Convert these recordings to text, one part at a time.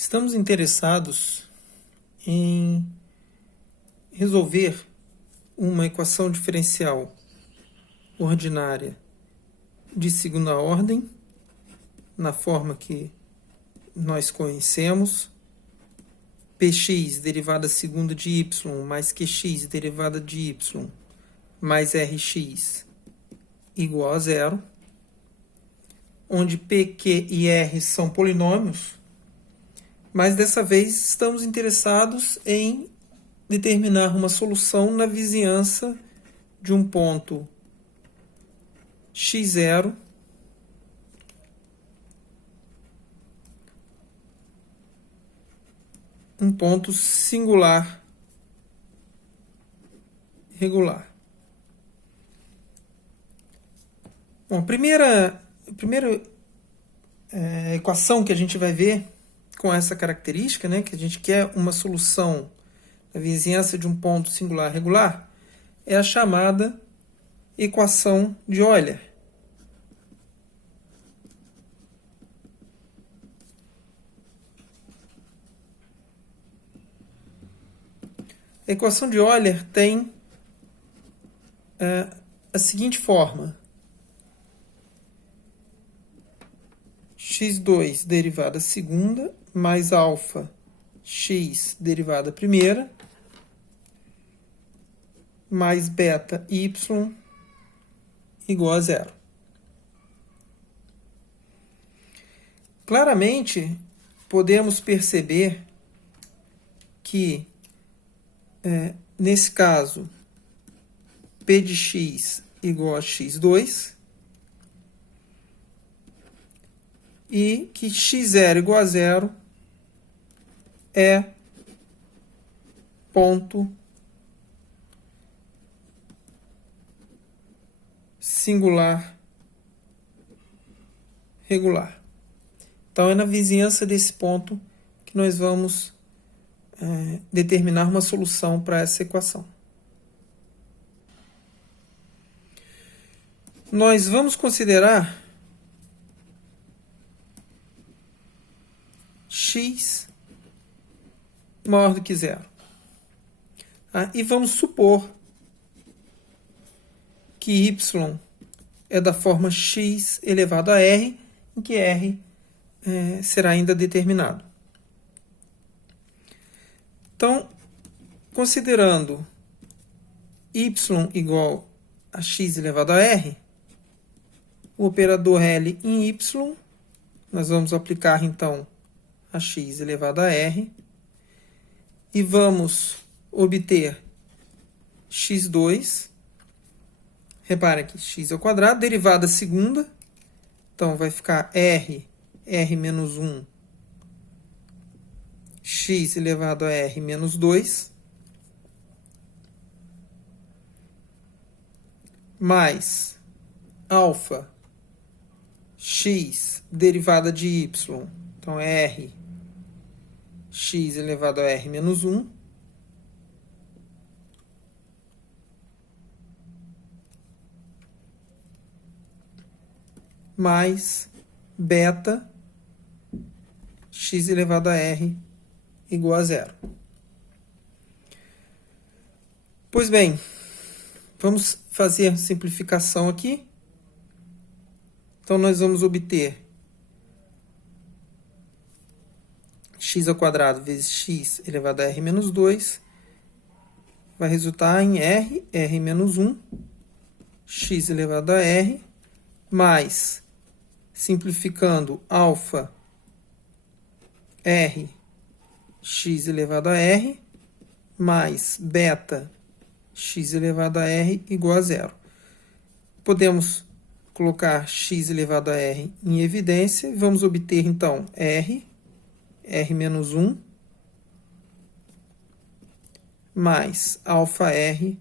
Estamos interessados em resolver uma equação diferencial ordinária de segunda ordem, na forma que nós conhecemos, px derivada segunda de y mais qx derivada de y mais rx igual a zero, onde p, q e r são polinômios, mas dessa vez estamos interessados em determinar uma solução na vizinhança de um ponto x0 um ponto singular regular. Bom, a primeira equação que a gente vai ver com essa característica, né, que a gente quer uma solução na vizinhança de um ponto singular regular, é a chamada equação de Euler. A equação de Euler tem a seguinte forma: x2 derivada segunda mais alfa x derivada primeira mais beta y igual a zero. Claramente, podemos perceber que, nesse caso, p de x igual a x2 e que x0 igual a zero é ponto singular regular. Então, é na vizinhança desse ponto que nós vamos determinar uma solução para essa equação. Nós vamos considerar x maior do que zero. E vamos supor que y é da forma x elevado a r, em que r será ainda determinado. Então, considerando y igual a x elevado a r, o operador L em y, nós vamos aplicar então a x elevado a r e vamos obter x2. Repara que x ao quadrado, derivada segunda, então vai ficar r menos 1, x elevado a r menos 2, mais alfa x derivada de y, então r x elevado a r menos 1, mais beta x elevado a r igual a zero. Pois bem, vamos fazer simplificação aqui. Então, nós vamos obter x ao quadrado vezes x elevado a r menos 2, vai resultar em r menos 1, x elevado a r, mais, simplificando, alfa r x elevado a r, mais beta x elevado a r igual a zero. Podemos colocar x elevado a r em evidência e vamos obter, então, r menos 1, mais alfa r,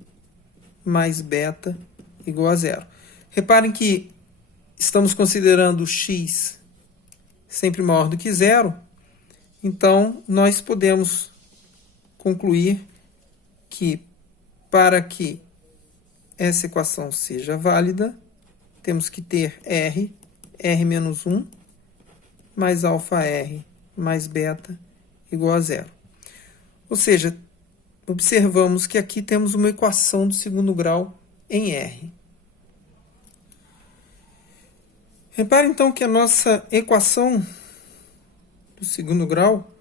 mais beta igual a zero. Reparem que estamos considerando x sempre maior do que zero, então nós podemos concluir que, para que essa equação seja válida, temos que ter r menos 1, mais alfa r, mais beta, igual a zero. Ou seja, observamos que aqui temos uma equação do segundo grau em R. Repare então que a nossa equação do segundo grau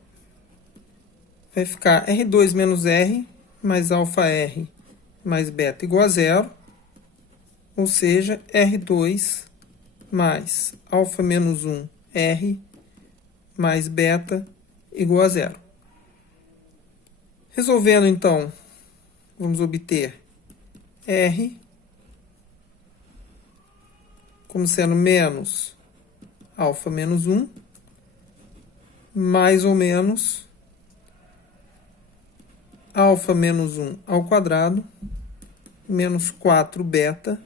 vai ficar R2 menos R mais alfa R mais beta igual a zero, ou seja, R2 mais alfa menos 1 R mais beta igual a zero. Resolvendo então, vamos obter R como sendo menos alfa menos 1 mais ou menos alfa menos 1 ao quadrado menos 4 beta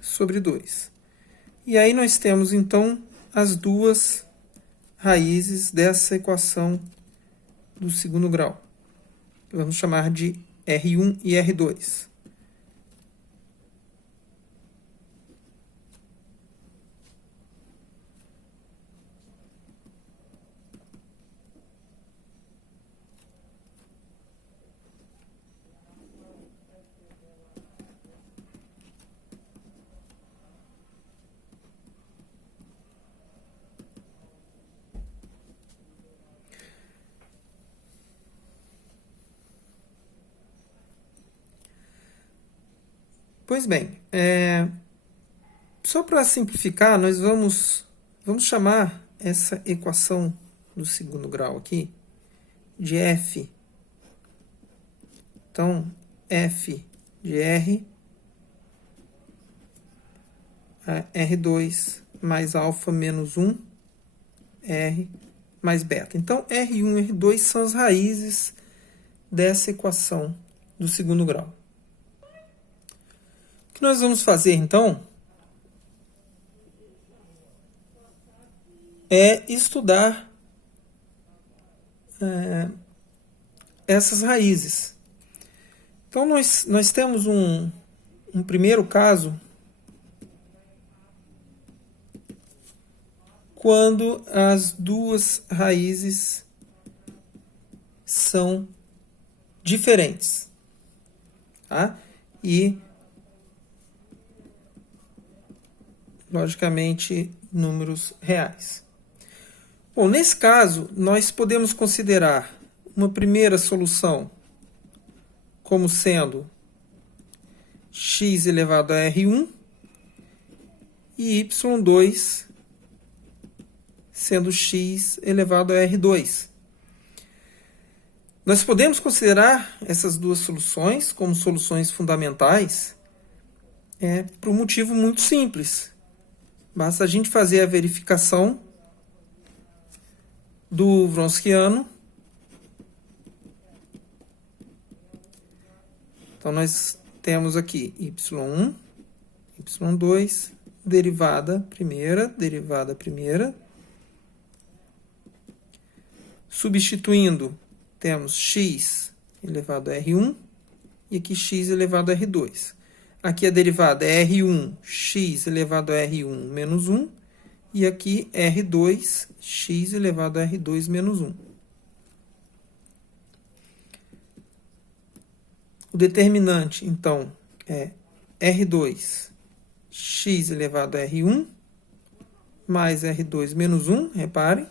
sobre 2. E aí nós temos, então, as duas raízes dessa equação do segundo grau. Vamos chamar de R1 e R2. Pois bem, só para simplificar, nós vamos chamar essa equação do segundo grau aqui de F. Então, F de R, R2 mais alfa menos 1, R mais beta. Então, R1 e R2 são as raízes dessa equação do segundo grau. O que nós vamos fazer, então, é estudar essas raízes. Então, nós temos um primeiro caso quando as duas raízes são diferentes, tá? E, logicamente, números reais. Bom, nesse caso, nós podemos considerar uma primeira solução como sendo x elevado a R1 e y2 sendo x elevado a R2. Nós podemos considerar essas duas soluções como soluções fundamentais por um motivo muito simples. Basta a gente fazer a verificação do Wronskiano. Então, nós temos aqui y1, y2, derivada primeira. Substituindo, temos x elevado a R1 e aqui x elevado a R2. Aqui a derivada é R1, x elevado a R1 menos 1. E aqui R2, x elevado a R2 menos 1. O determinante, então, é R2, x elevado a R1, mais R2 menos 1, reparem,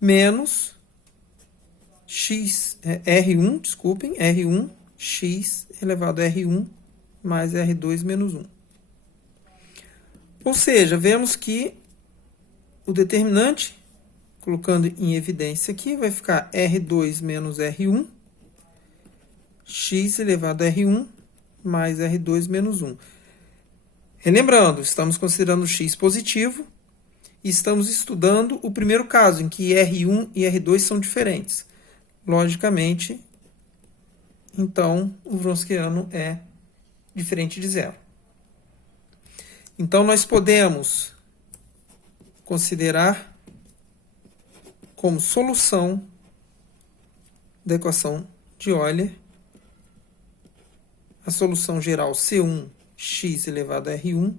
menos R1, x elevado a R1, mais R2 menos 1. Ou seja, vemos que o determinante, colocando em evidência aqui, vai ficar R2 menos R1, x elevado a R1, mais R2 menos 1. Relembrando, estamos considerando x positivo e estamos estudando o primeiro caso, em que R1 e R2 são diferentes. Logicamente, então, o Wronskiano é diferente de zero. Então, nós podemos considerar como solução da equação de Euler a solução geral C1, x elevado a R1,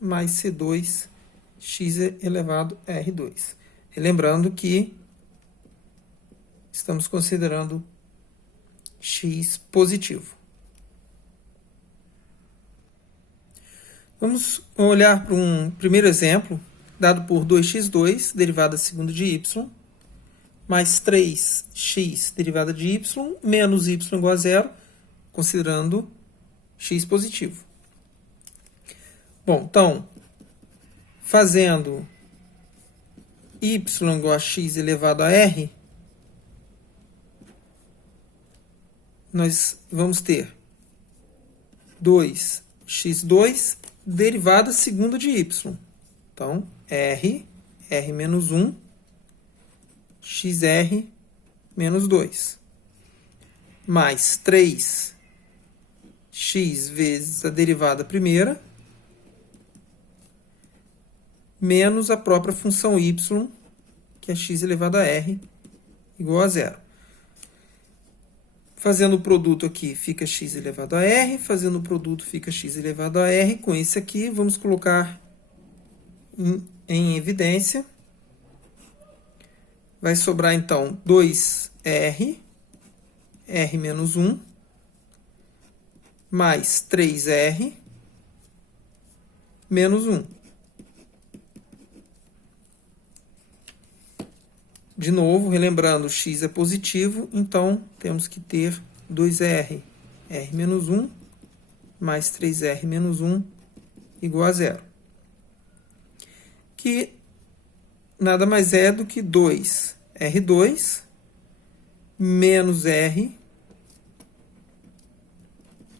mais C2, x elevado a R2. Relembrando que estamos considerando x positivo. Vamos olhar para um primeiro exemplo, dado por 2x2, derivada segunda de y, mais 3x, derivada de y, menos y igual a zero, considerando x positivo. Bom, então, fazendo y igual a x elevado a r, nós vamos ter 2x2 derivada segunda de y. Então, r menos 1, xr menos 2. Mais 3x vezes a derivada primeira, menos a própria função y, que é x elevado a r, igual a zero. Fazendo o produto aqui, fica x elevado a r. Fazendo o produto, fica x elevado a r. Com esse aqui, vamos colocar em evidência. Vai sobrar, então, 2r, r menos 1, mais 3r, menos 1. De novo, relembrando, x é positivo, então temos que ter 2r, r menos 1, mais 3r menos 1, igual a zero. Que nada mais é do que 2r2 menos r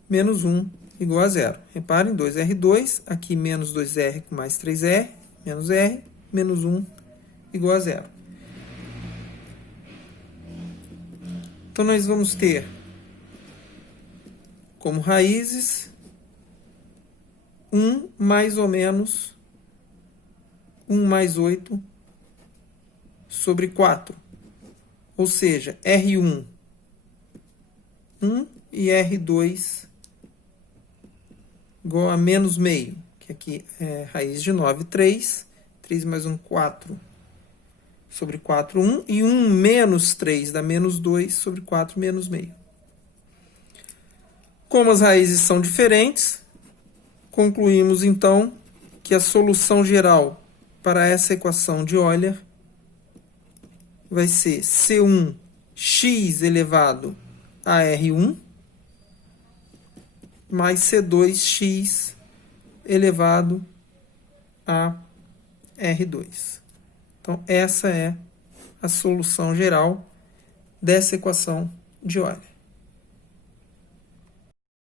menos 1 igual a zero. Reparem, 2r2, aqui menos 2r com mais 3r, menos r, menos 1 igual a zero. Então, nós vamos ter como raízes 1 mais ou menos 1 mais 8 sobre 4. Ou seja, R1, 1 e R2 igual a menos meio, que aqui é raiz de 9, 3. 3 mais 1, 4. Sobre 4, 1. E 1 menos 3 dá menos 2 sobre 4 menos meio. Como as raízes são diferentes, concluímos, então, que a solução geral para essa equação de Euler vai ser C1x elevado a R1 mais C2x elevado a R2. Então, essa é a solução geral dessa equação de Euler.